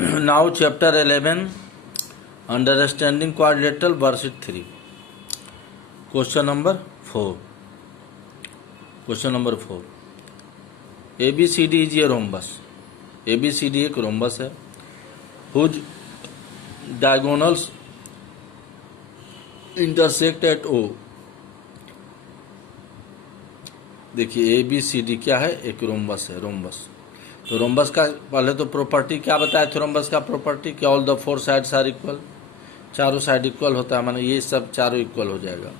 Now chapter 11, understanding quadrilateral worksheet 3. Question number 4. Question number 4. ABCD is a rhombus. ABCD एक rhombus है whose diagonals intersect at O. देखिए ABCD क्या है, एक rhombus है, rhombus. तो रोम्बस का पहले तो प्रॉपर्टी क्या बताया थे, रोम्बस का प्रॉपर्टी कि all the four sides are equal, चारों साइड इक्वल होता है, माने ये सब चारों इक्वल हो जाएगा।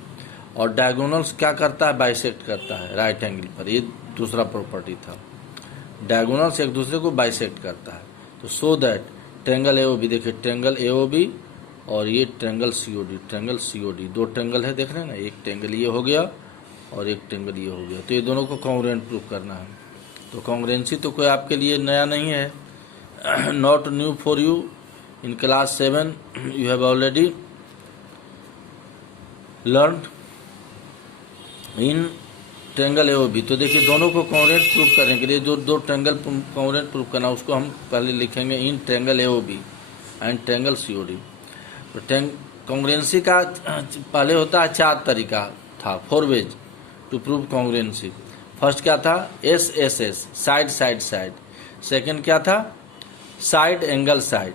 और डायगोनल्स क्या करता है, बाइसेक्ट करता है राइट एंगल पर, ये दूसरा प्रॉपर्टी था। डायगोनल्स एक दूसरे को बाइसेक्ट करता है। तो सो दैट ट्रेंगल एओबी, देखिए ट्रेंगल एओबी और ये ट्रेंगल सीओडी, ट्रेंगल सीओडी दो ट्रेंगल है, देख रहे हैं ना, एक ट्रेंगल ये हो गया और एक ट्रेंगल ये हो गया। तो ये दोनों को कॉन्ग्रुएंट प्रूव करना है। तो कॉन्ग्रुएंसी तो कोई आपके लिए नया नहीं है, not new for you. In class 7 you have already learn in triangle AOB. तो देखिए दोनों को कॉन्ग्रुएंट प्रूव करने के लिए जो दो ट्रेंगल कॉन्ग्रुएंट प्रूव करना, उसको हम पहले लिखेंगे in triangle AOB and triangle COD. तो कॉन्ग्रुएंसी का पहले होता है चार तरीका था, 4 ways to prove congruency. First क्या था, S S S, side side side. Second क्या था, side angle side,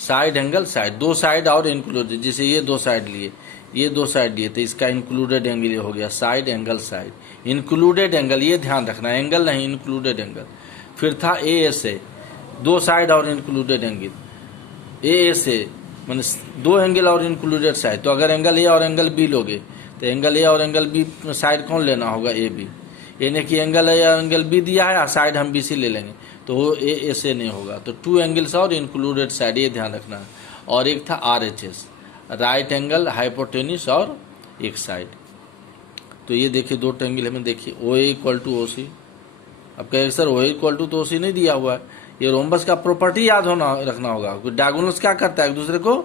side angle side, दो साइड और इंक्लूडेड, जैसे ये दो साइड लिए, ये दो साइड लिए, तो इसका इंक्लूडेड एंगल ये हो गया side angle side. Included angle, ये ध्यान रखना, एंगल नहीं, इंक्लूडेड एंगल। फिर था ए एस ए, दो साइड और included angle. A S A मैंने दो एंगल और इंक्लूडेड साइड। तो अगर एंगल ए और एंगल बी लोगे तो एंगल ए और एंगल बी साइड कौन लेना होगा, ए बी। यानी कि एंगल ए और एंगल बी दिया है, साइड हम बी सी ले लेंगे, तो वो ए एस ए नहीं होगा। तो टू एंगल्स और इंक्लूडेड साइड, ये ध्यान रखना है। और एक था R H S, right angle hypotenuse और एक साइड। तो ये देखिए दो ट्रेंगल हमें, देखिए ओ A equal to O C. अब कहेंगे sir O A equal to तो ओ सी नहीं दिया हुआ है, ये रोम्बस का प्रॉपर्टी याद होना रखना होगा। डायगोनल्स क्या करता है, एक दूसरे को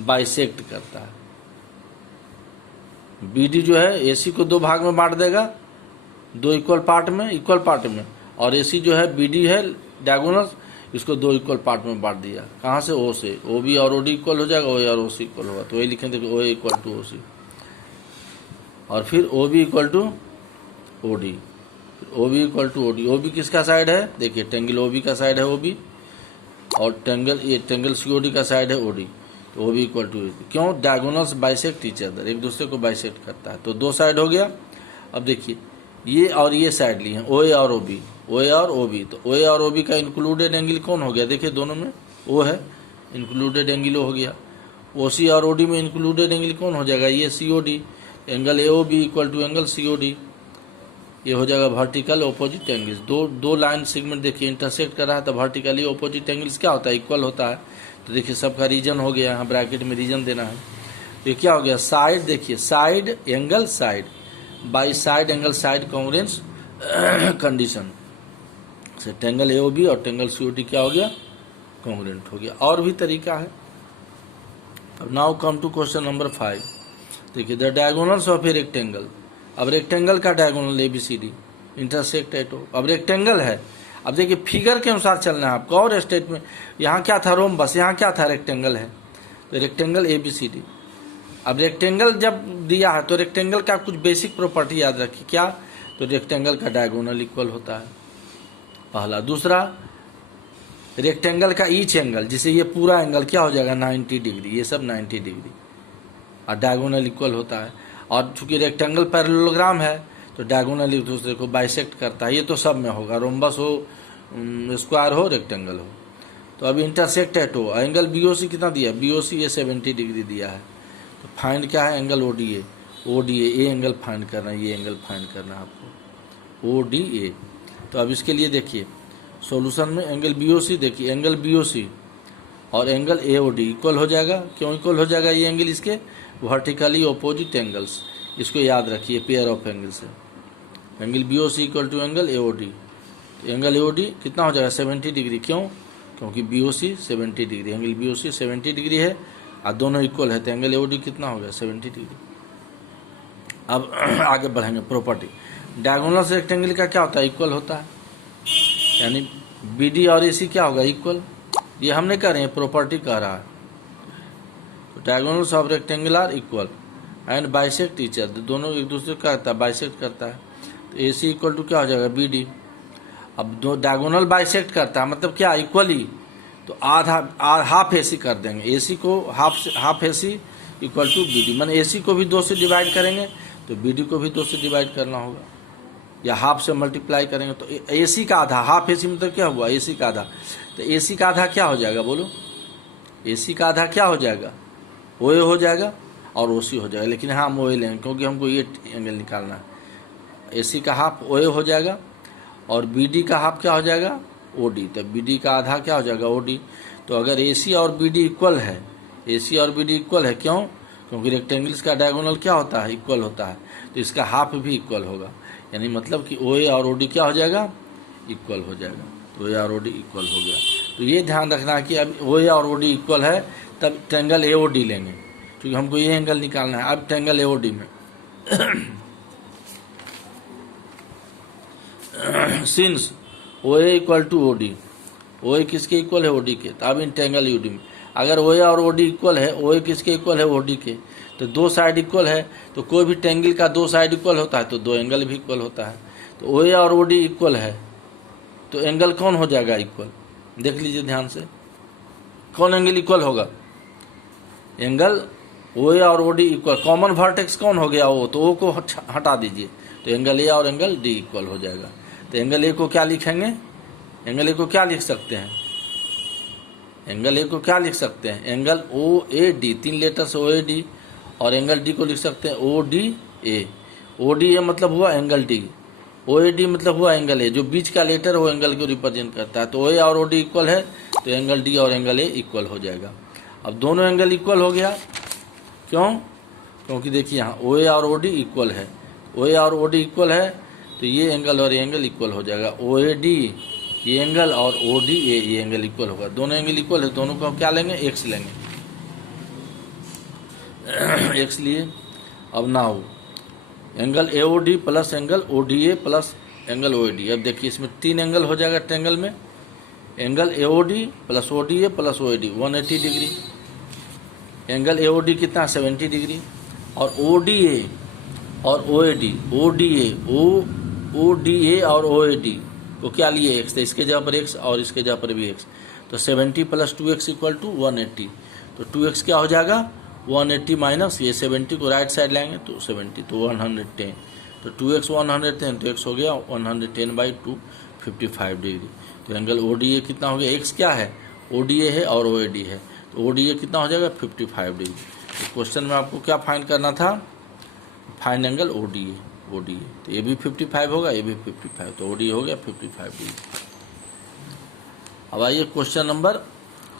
बाइसेक्ट करता है। बीडी जो है एसी को दो भाग में बांट देगा, दो इक्वल पार्ट में, और एसी जो है बीडी है डायगोनल्स, इसको दो इक्वल पार्ट में बांट दिया। कहाँ से, ओ से। ओ बी और ओडी इक्वल हो जाएगा, ओ ए और ओ सी इक्वल होगा। तो वही लिखेंगे ओ A equal to O C, और फिर O B equal to O D, O B equal to O D. O B किसका साइड है, देखिए ट्रेंगल ओ बी का साइड है ओ बी, और ट्रेंगल सी ओ डी का साइड है ओ डी। तो ओ बी इक्वल टू, क्यों, डायगोनल्स बाइसेक्ट ईच अदर, एक दूसरे को बाइसेक्ट करता है। तो दो साइड हो गया। अब देखिए ये और ये साइड लिए हैं, ओ ए और ओ बी, ओ ए और ओ बी। तो ओ ए और ओ बी का इंक्लूडेड एंगल कौन हो गया, देखिए दोनों में ओ है, इंक्लूडेड एंगल हो गया। ओ सी और ओ डी में इंक्लूडेड एंगल कौन हो जाएगा, ये C O D. Angle A O B equal to angle C O D, ये हो जाएगा वर्टिकल ऑपोजिट एंगल्स। दो लाइन सेगमेंट देखिए इंटरसेक्ट कर रहा है, तो वर्टिकली ऑपोजिट एंगल्स क्या होता है, इक्वल होता है। तो देखिए सबका रीजन हो गया, यहाँ ब्रैकेट में रीजन देना है। तो ये क्या हो गया, साइड, देखिए side angle side by side angle side congruence condition से ट्रेंगल एओबी और ट्रेंगल सीओडी क्या हो गया, कॉन्ग्रुएंट हो गया। और भी तरीका है। अब now come to question number 5। देखिए the diagonals of a rectangle. अब रेक्टेंगल का diagonal ABCD intersect at O. अब रेक्टेंगल है, अब देखिए फिगर के अनुसार चलना है आपको। और स्टेट में यहाँ क्या था, रोम्बस, यहाँ क्या था, रेक्टेंगल है। तो रेक्टेंगल एबीसीडी। अब रेक्टेंगल जब दिया है तो रेक्टेंगल का कुछ बेसिक प्रॉपर्टी याद रखिए, क्या, तो रेक्टेंगल का डायगोनल इक्वल होता है, पहला। दूसरा, रेक्टेंगल का ईच एंगल, जिसे ये पूरा एंगल क्या हो जाएगा, 90 डिग्री, ये सब 90 डिग्री, और डायगोनल इक्वल होता है। और चूंकि रेक्टेंगल पैरेललोग्राम है तो डायगोनल एक दूसरे को बाइसेक्ट करता है। ये तो सब में होगा, रोम्बस हो, स्क्वायर हो, रेक्टेंगल हो। तो अब intersect at O, angle BOC कितना दिया, बीओसी ये 70 डिग्री दिया है। तो फाइंड क्या है, angle ODA, ODA A angle find करना है, ये एंगल फाइंड करना है आपको, ओडीए। तो अब इसके लिए देखिए सॉल्यूशन में एंगल बीओसी, देखिए एंगल बीओसी और एंगल एओडी इक्वल हो जाएगा। क्यों इक्वल हो जाएगा, ये एंगल इसके वर्टिकली ऑपोजिट एंगल्स, इसको याद रखिए, पेयर ऑफ एंगल्स है। Angle BOC equal to angle AOD. Angle AOD कितना हो जाएगा, 70 डिग्री। क्यों, क्योंकि BOC 70 degree, angle BOC 70 degree है और दोनों इक्वल है, तो एंगल एओडी कितना हो गया, 70 डिग्री। अब आगे बढ़ेंगे प्रॉपर्टी। डायगोनल से रेक्टेंगल का क्या होता है, इक्वल होता है, यानी बीडी और एसी क्या होगा, इक्वल। ये हम नहीं कर रहे हैं, प्रॉपर्टी कह रहा है। तो diagonals of rectangle are equal and bisect each other, दोनों एक दूसरे का करता है, बाइसेक्ट करता है। तो ए सी इक्वल टू क्या हो जाएगा, बी डी। अब दो डायगोनल बाइसेक्ट करता है मतलब क्या, इक्वली, तो आधा हाफ ए सी कर देंगे, ए सी को half A C equal to B D. मैंने ए सी को भी 2 से डिवाइड करेंगे तो बी डी को भी 2 से डिवाइड करना होगा, या हाफ से मल्टीप्लाई करेंगे। तो ए सी का आधा, हाफ ए सी मतलब क्या हुआ, ए सी का आधा। तो ए सी का आधा क्या हो जाएगा बोलो, ए सी का आधा क्या हो जाएगा, ओ ए हो जाएगा और ओ सी हो जाएगा। लेकिन हाँ हम ओ ए लेंगे क्योंकि हमको ये एंगल निकालना है। ए सी का हाफ ओ ए हो जाएगा और बी डी का हाफ क्या हो जाएगा, ओ डी। तो बी डी का आधा क्या हो जाएगा, ओ डी। तो अगर ए सी और बी डी इक्वल है, ए सी और बी डी इक्वल है, क्यों, क्योंकि रेक्टेंगल्स का डायगोनल क्या होता है, इक्वल होता है। तो इसका हाफ भी इक्वल होगा, यानी मतलब कि ओ ए और ओ डी क्या हो जाएगा, इक्वल हो जाएगा। तो ओ ए और ओ डी इक्वल हो गया। तो ये ध्यान रखना कि अब ओ ए और ओ डी इक्वल है तब ट्रायंगल ए ओ डी लेंगे, क्योंकि हमको ये एंगल निकालना है। अब ट्रायंगल ए ओ डी में since O A equal to O D, O ए किसके इक्वल है, ओ डी के। तो अब इन ट्रायंगल यू डी में अगर ओ ए और ओ डी इक्वल है, ओ ए किसके इक्वल है, ओ डी के, तो 2 साइड इक्वल है। तो कोई भी ट्रायंगल का 2 साइड इक्वल होता है तो 2 एंगल भी इक्वल होता है। तो ओ ए और ओ डी इक्वल है तो एंगल कौन हो जाएगा, इक्वल। देख लीजिए ध्यान से, कौन एंगल इक्वल होगा, एंगल ओ ए और O D equal. Common vertex कौन हो गया, ओ, तो ओ को हटा दीजिए तो एंगल ए और एंगल डी इक्वल हो जाएगा। तो एंगल ए को क्या लिखेंगे, एंगल ए को क्या लिख सकते हैं, एंगल ए को क्या लिख सकते हैं, angle O A D, 3 letter से ओ ए डी, और एंगल डी को लिख सकते हैं ओ D A. O D A मतलब हुआ angle D, O A D मतलब हुआ एंगल ए, जो बीच का लेटर वो एंगल को रिप्रेजेंट करता है। तो ओ ए और ओ डी इक्वल है तो एंगल डी और एंगल ए इक्वल हो जाएगा। अब दोनों एंगल इक्वल हो गया, क्यों, क्योंकि देखिए यहाँ ओ ए और ओ डी इक्वल है, ओ ए और ओ डी इक्वल है तो ये एंगल और ये एंगल इक्वल हो जाएगा। ओ ए डी ये एंगल और ओ डी ये एंगल इक्वल होगा। दोनों एंगल इक्वल है, दोनों को हम क्या लेंगे, एक्स लेंगे, एक्स लिए। अब now angle A O D plus angle O D A plus angle O A D. अब देखिए इसमें 3 एंगल हो जाएगा ट्रायंगल में, angle A O D plus O D A plus O A D 180 degree. Angle A O D कितना, 70 degree. और O D A और O A D, O D A, O D A और O A D को क्या लिए, x. तो इसके जगह पर एक्स और इसके जगह पर भी एक्स। तो 70 प्लस 2x इक्वल टू 180। तो 2x क्या हो जाएगा, 180 माइनस ये 70 को राइट साइड लाएंगे तो 70, तो 110। तो 2x 110 तो x हो गया 110/2 55 डिग्री। तो एंगल ओ डी ए कितना हो गया, एक्स क्या है, ओ डी ए है और ओ ए डी है, तो ओ डी ए कितना हो जाएगा 55 डिग्री। तो क्वेश्चन में आपको क्या फाइंड करना था, find angle O D A, O D A. तो ये भी 55 होगा, ये भी 55, तो ओ डी हो गया 55 डिग्री। अब आइए क्वेश्चन नंबर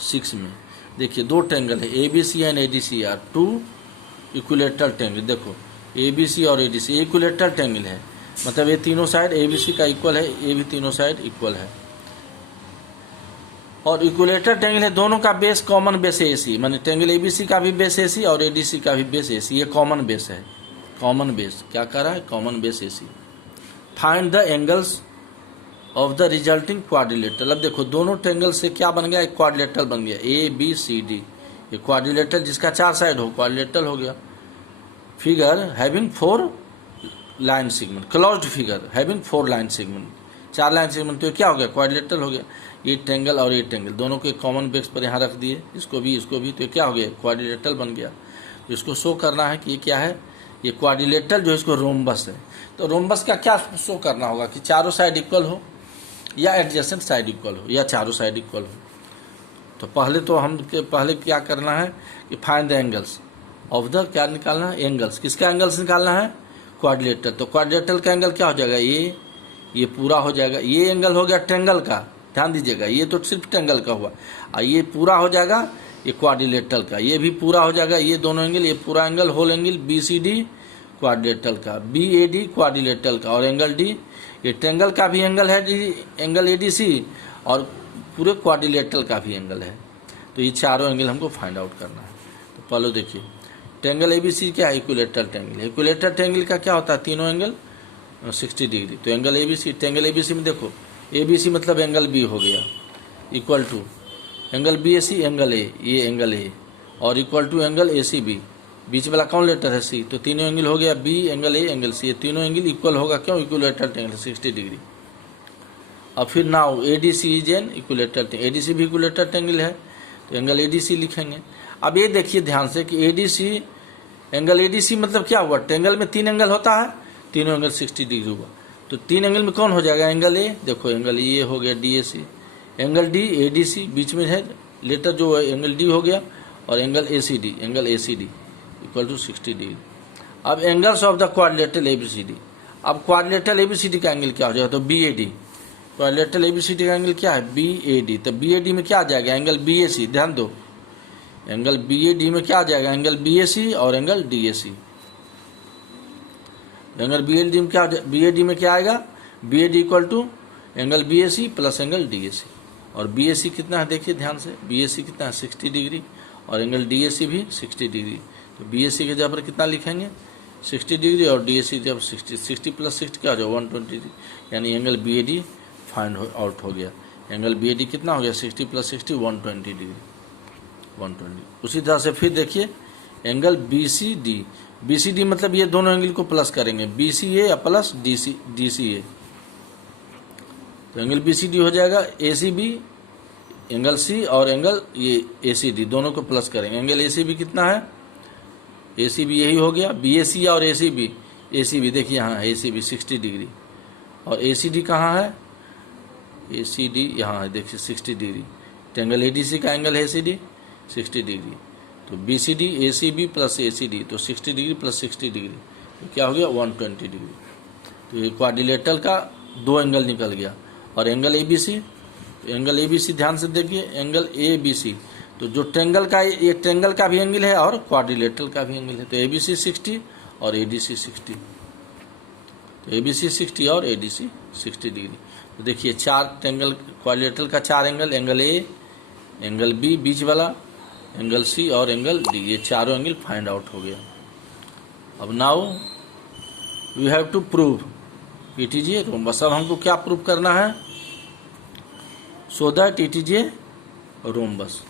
6 में। देखिए 2 ट्रायंगल है, A B C and A D C are 2 equilateral triangle. देखो ए बी सी और A D C equilateral triangle है, मतलब ये तीनों साइड ए बी सी का इक्वल है, ये भी तीनों साइड इक्वल है। और इक्विलेटरल ट्रायंगल है, दोनों का बेस कॉमन बेस है ए सी, माने ट्रायंगल ए बी सी का भी बेस ए सी और ए डी सी का भी बेस ए सी, ये कॉमन बेस है। कॉमन बेस क्या कर रहा है, common base A C. Find the angles of the resulting quadrilateral. अब देखो दोनों ट्रायंगल से क्या बन गया, एक क्वाड्रिलेटरल बन गया, ए बी सी डी। ये क्वाड्रिलेटरल जिसका 4 साइड हो क्वाड्रिलेटरल हो गया। Figure having 4 line segment, closed figure having 4 line segment, 4 line segment, तो ये क्या हो गया, क्वाड्रिलेटरल हो गया। ये ट्रायंगल और ये ट्रायंगल दोनों के कॉमन बेस पर यहाँ रख दिए, इसको भी, तो ये क्या हो गया, क्वाड्रिलेटरल बन गया। तो इसको शो करना है कि ये क्या है, ये क्वाड्रिलेटरल जो इसको रोम्बस है। तो रोम्बस का क्या शो करना होगा कि चारों साइड इक्वल हो या एडजेसेंट साइड इक्वल हो या चारों साइड इक्वल हो। तो पहले क्या करना है कि find the angles of the, क्या निकालना है, एंगल्स। किसका एंगल्स निकालना है, क्वाड्रिलेटरल। तो क्वाड्रिलेटरल का एंगल क्या हो जाएगा, ये पूरा हो जाएगा। ये एंगल हो गया ट्रायंगल का, ध्यान दीजिएगा, ये तो सिर्फ ट्रायंगल का हुआ, और ये पूरा हो जाएगा ये क्वाड्रिलेटरल का, ये भी पूरा हो जाएगा। ये दोनों एंगल, ये पूरा angle whole angle B C D quadrilateral का, बी ए डी क्वाड्रिलेटरल का, और एंगल डी ये ट्रायंगल का भी एंगल है, एंगल ए डी सी, और पूरे क्वाड्रिलेटरल का भी एंगल है। तो ये चारों एंगल हमको फाइंड आउट करना है। तो पहले देखिए ट्रायंगल ए बी सी क्या है, इक्विलेटरल ट्रायंगल। इक्विलेटरल ट्रायंगल का क्या होता है, तीनों एंगल 60 डिग्री। तो angle A B C, triangle A B C में देखो ए बी सी मतलब एंगल बी हो गया, equal to angle B A C angle A, ये एंगल ए, और equal to angle A C B, बीच वाला कौन लेटर है सी, तो तीनों एंगल हो गया B angle A angle C, ये तीनों एंगल इक्वल होगा, क्यों, इक्विलेटरल एंगल 60 डिग्री। और फिर now A D C is an equilateral, A D C भी इक्विलेटरल एंगल है, तो एंगल ए डी सी लिखेंगे। अब ये देखिए ध्यान से कि A D C, angle A D C मतलब क्या हुआ, ट्रायंगल में 3 एंगल होता है, तीनों एंगल 60 डिग्री हुआ, तो 3 एंगल में कौन हो जाएगा, एंगल ए, देखो एंगल ये हो गया D A C, angle D A D C, बीच में है लेटर जो है एंगल डी हो गया, और angle A C D, angle A C D equal to 60 degree. अब angles of the quadrilateral A B C D, अब quadrilateral A B C D का एंगल क्या हो जाएगा, तो B A D, quadrilateral A B C D का angle क्या है, बी ए डी, तो बी ए डी में क्या आ जाएगा, एंगल बी ए सी, ध्यान दो, एंगल बी ए डी में क्या आ जाएगा, एंगल बी ए सी और angle D A C, angle B A D में क्या, बी ए डी में क्या आएगा, B A D equal to angle B A C plus angle D A C, और बी ए सी कितना है देखिए ध्यान से, बी ए सी कितना है 60 डिग्री, और एंगल डी ए सी भी 60 डिग्री, तो बी ए सी के जगह पर कितना लिखेंगे 60 डिग्री, और डी ए सी जब 60 प्लस 60 क्या हो जाएगा 120 डिग्री, यानी angle B A D find out हो गया, एंगल बी ए डी कितना हो गया 60 प्लस 60 120 डिग्री, 120। उसी तरह से फिर देखिए angle B C D, B C D मतलब ये दोनों एंगल को प्लस करेंगे, B C A plus D C A, तो एंगल बी सी डी हो जाएगा ए सी बी, एंगल सी और एंगल ये ए सी डी दोनों को प्लस करेंगे, एंगल ए सी बी कितना है, ए सी बी यही हो गया, बी ए सी और ए सी बी देखिए यहाँ ए सी बी 60 डिग्री, और ए सी डी कहाँ है, ए सी डी यहाँ है देखिए 60 डिग्री, तो एंगल ए डी सी का एंगल है ए सी डी 60 डिग्री, तो B C D A C B plus A C D, तो 60 डिग्री प्लस 60 डिग्री, तो क्या हो गया 120 डिग्री। तो ये क्वाड्रिलेटरल का 2 एंगल निकल गया, और angle A B C, angle A B C ध्यान से देखिए, एंगल ए बी सी, तो जो ट्रायंगल का, ये ट्रायंगल का भी एंगल है और क्वाड्रिलेटरल का भी एंगल है, तो ए बी सी 60 और ए डी सी 60, तो ए बी सी 60 और ए डी सी 60 डिग्री। तो देखिए 4 ट्रायंगल क्वाड्रिलेटरल का 4 angle, angle A, angle B बीच वाला, एंगल सी और एंगल डी, ये चारों एंगल फाइंड आउट हो गया। अब now we have to prove it is a rhombus, अब हमको क्या प्रूव करना है, so that it is a rhombus,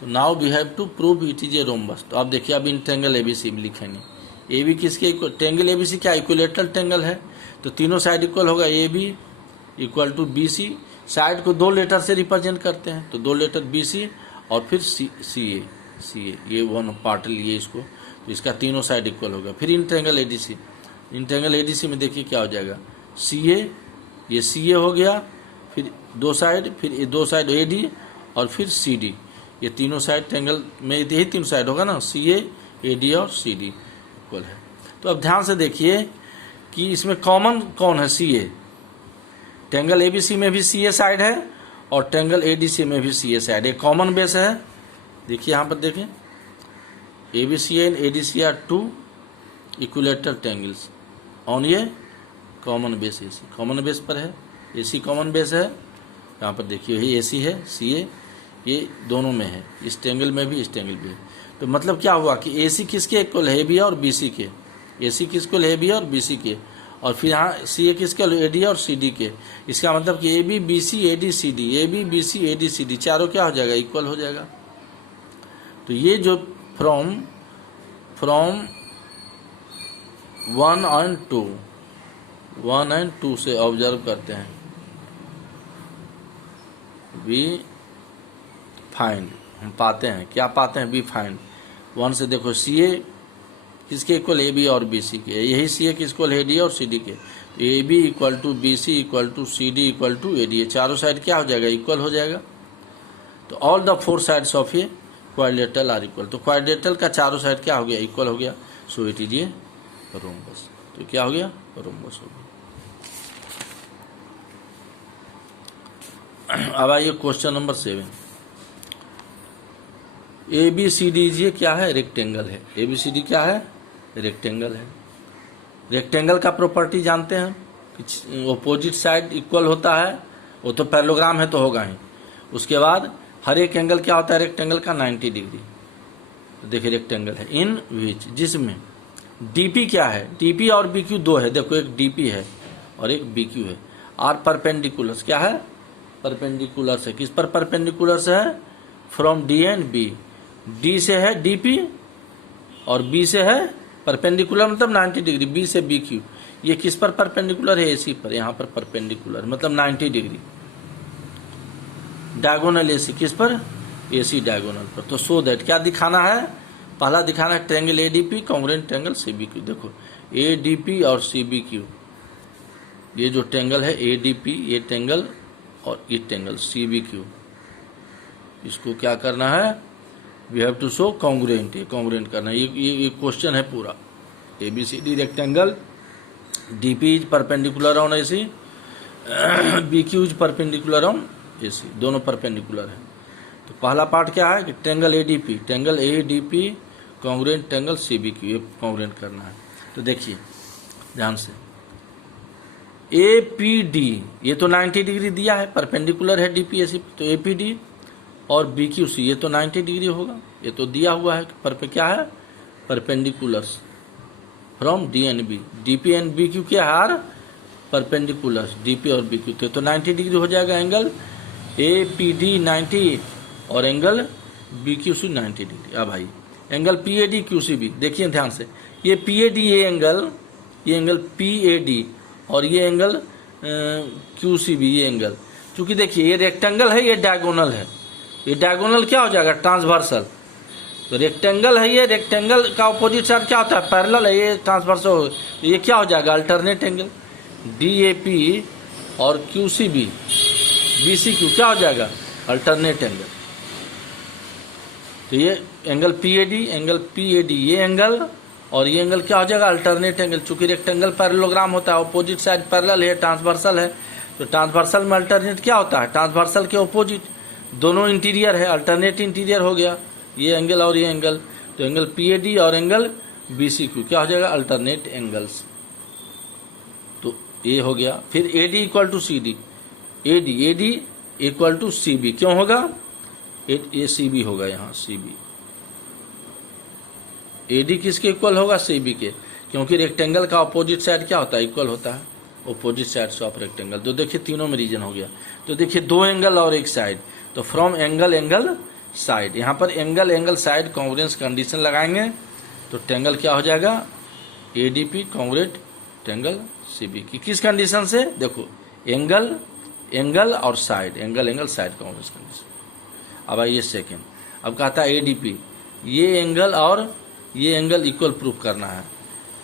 तो now we have to prove it is a rhombus. तो अब देखिए अब इन ट्रायंगल एबीसी में लिखेंगे, ए बी किसके, ट्रायंगल एबीसी क्या इक्विलेटरल ट्रायंगल है, तो तीनों साइड इक्वल होगा, A B equal to B C, side को 2 लेटर से रिप्रेजेंट करते हैं, तो 2 लेटर बी सी और फिर सी ए, ये 1 पार्ट लिए इसको, तो इसका तीनों साइड इक्वल होगा। फिर in triangle ADC, in triangle ADC में देखिए क्या हो जाएगा, सी ए, ये सी ए हो गया, फिर 2 साइड, फिर ये 2 साइड ए डी और फिर सी डी, ये तीनों साइड ट्रायंगल में यही 3 साइड होगा ना, सी ए डी और सी डी इक्वल है। तो अब ध्यान से देखिए कि इसमें कॉमन कौन है, सी ए, ट्रायंगल एबीसी में भी सी ए साइड है और ट्रायंगल एडीसी में भी सी ए साइड, एक कॉमन बेस है। देखिए यहाँ पर देखें, ABC and ADC are 2 equilateral triangles on ये common base, AC common base पर है, एसी कॉमन बेस है। यहाँ पर देखिए ये एसी है, सी ए, ये दोनों में है, इस ट्रायंगल में भी इस ट्रायंगल में है। तो मतलब क्या हुआ कि एसी किसके इक्वल है, बी और बीसी के, एसी किसको है, बी और बीसी के, और फिर यहाँ सी ए किसके एडी और सी डी के। इसका मतलब कि A B B C A D C D, A B B C A D C D चारों क्या हो जाएगा, इक्वल हो जाएगा। तो ये जो फ्रॉम 1 एंड 2 से ऑब्जर्व करते हैं, वी फाइंड, हम पाते हैं, क्या पाते हैं, वी फाइंड 1 से देखो सी ए किसके इक्वल, ए बी और बी सी के, यही सी ए किसको ए डी और सी डी के, तो A B equal to B C equal to C D equal to A D, ये चारों साइड क्या हो जाएगा, इक्वल हो जाएगा। तो all the 4 sides of a quadrilateral are equal, तो क्वाड्रिलेटरल का चारों साइड क्या हो गया, इक्वल हो गया, so it is a rhombus. तो क्या हो गया, रोम्बस हो गया। अब आइए question number 7, A B C D ये क्या है, रेक्टेंगल है, ए बी सी डी क्या है, रेक्टेंगल है। रेक्टेंगल का प्रॉपर्टी जानते हैं, ऑपोजिट साइड इक्वल होता है, वो तो पैरेललोग्राम है तो होगा ही। उसके बाद हर एक एंगल क्या होता है रेक्टेंगल का, 90 डिग्री। तो देखिए रेक्टेंगल है इन विच, जिसमें डीपी क्या है, डीपी और बीक्यू 2 है, देखो एक डीपी है और एक बीक्यू है, आर परपेंडिकुलर क्या है, परपेंडिकुलर से, किस पर परपेंडिकुलर से है? From D and B, D से है डीपी और बी से है परपेंडिकुलर मतलब 90 डिग्री, बी से बी क्यू। ये किस पर परपेंडिकुलर है? एसी पर, यहाँ पर परपेंडिकुलर मतलब 90 डिग्री। डायगोनल एसी किस पर? एसी डायगोनल पर। तो सो दैट क्या दिखाना है? पहला दिखाना है ट्रायंगल एडीपी कांग्रुएंट ट्रायंगल सीबीक्यू। देखो एडीपी और सीबीक्यू, ये जो ट्रायंगल है एडीपी, ये ट्रायंगल और ये ट्रायंगल सीबीक्यू, इसको क्या करना है? We have to show congruent, ये कांग्रुएंट करना है। ये क्वेश्चन है पूरा। ABCD rectangle, DP is perpendicular on AC, BQ is perpendicular on AC, दोनों परपेंडिकुलर है। तो पहला पार्ट क्या है कि triangle ADP congruent triangle CBQ, ये कांग्रुएंट करना है। तो देखिए ध्यान से, एपीडी ये तो 90 डिग्री दिया है, परपेंडिकुलर है डीपीएसी, तो एपीडी और बीक्यूसी ये तो 90 डिग्री होगा, ये तो दिया हुआ है। पर पे क्या है? Perpendiculars from D and B, DP and BQ क्या है? परपेंडिकुलर्स डीपी और बीक्यू, तो 90 डिग्री हो जाएगा एंगल एपीडी 90 और एंगल बीक्यूसी 90 डिग्री। अब भाई एंगल पीएडी क्यूसीबी, देखिए ध्यान से, ये पीएडी ये एंगल पीएडी और ये एंगल क्यूसीबी, ये एंगल, क्योंकि देखिए ये रेक्टेंगल है, ये डायगोनल है, ये डायगोनल क्या हो जाएगा? ट्रांसवर्सल। तो रेक्टेंगल है, ये रेक्टेंगल का ऑपोजिट साइड क्या होता है? पैरेलल है, ये ट्रांसवर्सल, ये क्या हो जाएगा? Alternate angle. डीएपी और क्यूसीबी बीसीक्यू क्या हो जाएगा? Alternate angle. तो ये एंगल पीएडी ये एंगल और ये एंगल क्या हो जाएगा? Alternate angle. चूंकि रेक्टेंगल पैरेललोग्राम होता है, ऑपोजिट साइड पैरेलल है, ट्रांसवर्सल है, तो ट्रांसवर्सल में अल्टरनेट क्या होता है? ट्रांसवर्सल के ऑपोजिट, दोनों इंटीरियर है, अल्टरनेट इंटीरियर हो गया ये एंगल और ये एंगल। तो एंगल पीएडी और एंगल बीसीक्यू क्या हो जाएगा? Alternate angles. तो ये हो गया। फिर AD equal to CD, AD equal to CB, क्यों होगा? ये सीबी होगा, यहाँ सीबी। एडी किसके इक्वल होगा? सीबी के, क्योंकि रेक्टेंगल का अपोजिट साइड क्या होता है? इक्वल होता है अपोजिट साइड्स ऑफ रेक्टेंगल। तो देखिए तीनों में रीजन हो गया। तो देखिए दो एंगल और एक साइड, तो फ्रॉम एंगल साइड, यहाँ पर एंगल साइड कांग्रुएंस कंडीशन लगाएंगे तो ट्रायंगल क्या हो जाएगा? एडीपी कांग्रुएंट ट्रायंगल सीबी की किस कंडीशन से? देखो एंगल और साइड, एंगल साइड कांग्रुएंस कंडीशन। अब आइए सेकेंड, अब कहता है एडीपी ये एंगल और ये एंगल इक्वल प्रूफ करना है।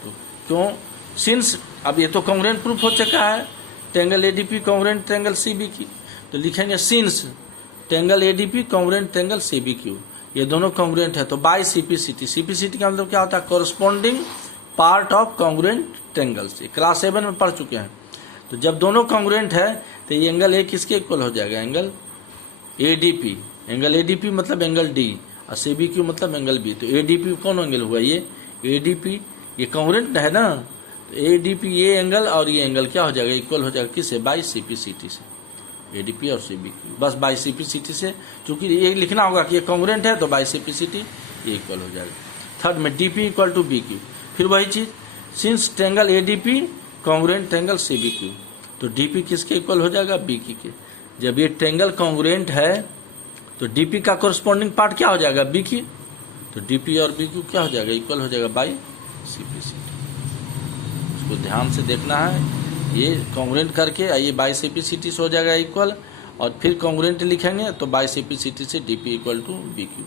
तो क्यों? सिंस अब ये तो कांग्रुएंट प्रूफ हो चुका है, triangle ADP congruent triangle CB की, तो लिखेंगे since triangle ADP congruent triangle CBQ, ये दोनों कांग्रुएंट है, तो बाय सीपीसीटी। सीपीसीटी का मतलब क्या होता है? Corresponding part of congruent triangles, class 7 में पढ़ चुके हैं। तो जब दोनों कांग्रुएंट है तो ये एंगल ए किसके इक्वल हो जाएगा? एंगल एडीपी, एंगल एडीपी मतलब एंगल डी और सीबीक्यू मतलब एंगल बी। तो एडीपी कौन एंगल हुआ? ये एडीपी, ये कांग्रुएंट है ना, तो एडीपी ये एंगल और ये एंगल क्या हो जाएगा? इक्वल हो जाएगा किससे? बाय सीपीसीटी से, एडीपी और सीबीक्यू, बस बाय सीपीसीटी से, क्योंकि ये लिखना होगा कि ये कांग्रुएंट है तो बाय सीपीसीटी ये इक्वल हो जाएगा। थर्ड में डीपी इक्वल टू बीक्यू, फिर वही चीज, since triangle ADP congruent triangle CBQ, तो डीपी किसके इक्वल हो जाएगा? बीक्यू के। जब ये ट्रायंगल कांग्रुएंट है तो डीपी का कोरस्पॉन्डिंग पार्ट क्या हो जाएगा? बीक्यू, तो डीपी और बीक्यू क्या हो जाएगा? इक्वल हो जाएगा बाय सीपीसीटी। इसको ध्यान से देखना है, ये कांग्रुएंट करके ये बाय सीपीसीटी से हो जाएगा इक्वल, और फिर कांग्रुएंट लिखेंगे तो बाय सीपीसीटी से डीपी इक्वल टू बीक्यू।